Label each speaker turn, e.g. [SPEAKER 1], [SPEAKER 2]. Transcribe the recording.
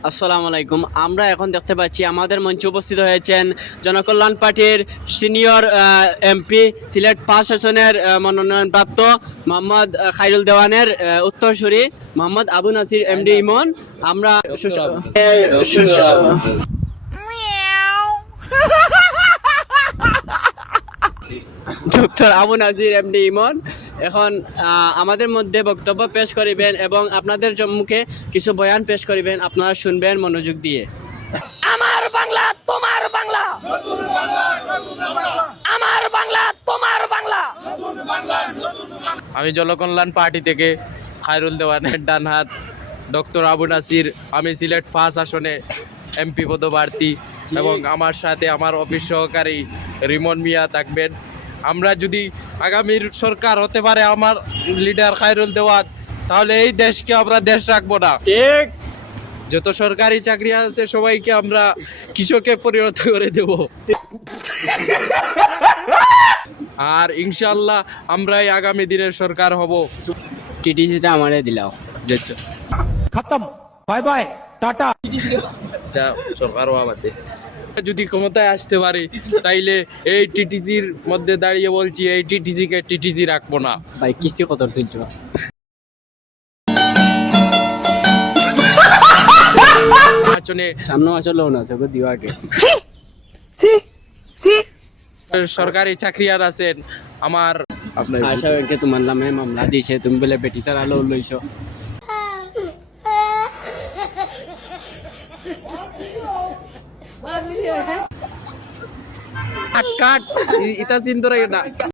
[SPEAKER 1] আসসালামু আলাইকুম। আমরা এখন দেখতে পাচ্ছি আমাদের মঞ্চে উপস্থিত হয়েছেন জনকল্যাণ পার্টির সিনিয়র এমপি সিলেট 5 আসনের মনোনয়নপ্রাপ্ত মোহাম্মদ খাইরুল দেওয়ানের উত্তরসূরি মোহাম্মদ আবু নাসির এমডি ইমন। আমরা ডক্টর আবু নাজির এমডি ইমন এখন আমাদের মধ্যে বক্তব্য পেশ করিবেন এবং আপনাদের মুখে কিছু বয়ান পেশ করিবেন। আপনারা শুনবেন মনোযোগ দিয়ে।
[SPEAKER 2] আমার বাংলা তোমার বাংলা, আমার বাংলা তোমার বাংলা।
[SPEAKER 3] আমি জনকল্যাণ পার্টি থেকে খায়রুল দেওয়ানের ডান হাত ডক্টর আবু নাসির। আমি সিলেট 5 আসনে এমপি পদপ্রার্থী এবং আমার সাথে আমার অফিস সহকারী রিমন মিয়া থাকবেন। আমরা যদি আগামীর সরকার হতে পারে আমার লিডার খায়রুল দেওয়ান, তাহলে এই দেশকে আমরা দেশ রাখবো না।
[SPEAKER 1] ঠিক।
[SPEAKER 3] যত সরকারি চাকরি আছে সবাইকে আমরা কৃষকে পরিণত করে দেব। আর ইনশাল্লাহ আমরাই আগামী দিনের সরকার হব।
[SPEAKER 1] টিটিসিটা আমারে দিলাও।
[SPEAKER 4] खत्म बाय बाय टाटा।
[SPEAKER 3] সরকার হওয়াতে যদি ক্ষমতায় আসতে পারি, তাইলে এই টিটিসির মধ্যে দাঁড়িয়ে বলছি, এই টিটিসিকে টিটিসি রাখবো না।
[SPEAKER 1] ভাই কিস্তি কত তুলছো?
[SPEAKER 3] নির্বাচনে
[SPEAKER 1] সামনে মাসে লোন আছে গো, দিও আগে।
[SPEAKER 3] সরকারি চাকরিয়ার আছেন আমার আপনার
[SPEAKER 1] আশা ব্যাংকে তোমার নামে মামলা দিয়েছে, তুমি বলে বেটি ছাড়া লোন লইছো।
[SPEAKER 3] কাট কাট ইটা চিন্তা না।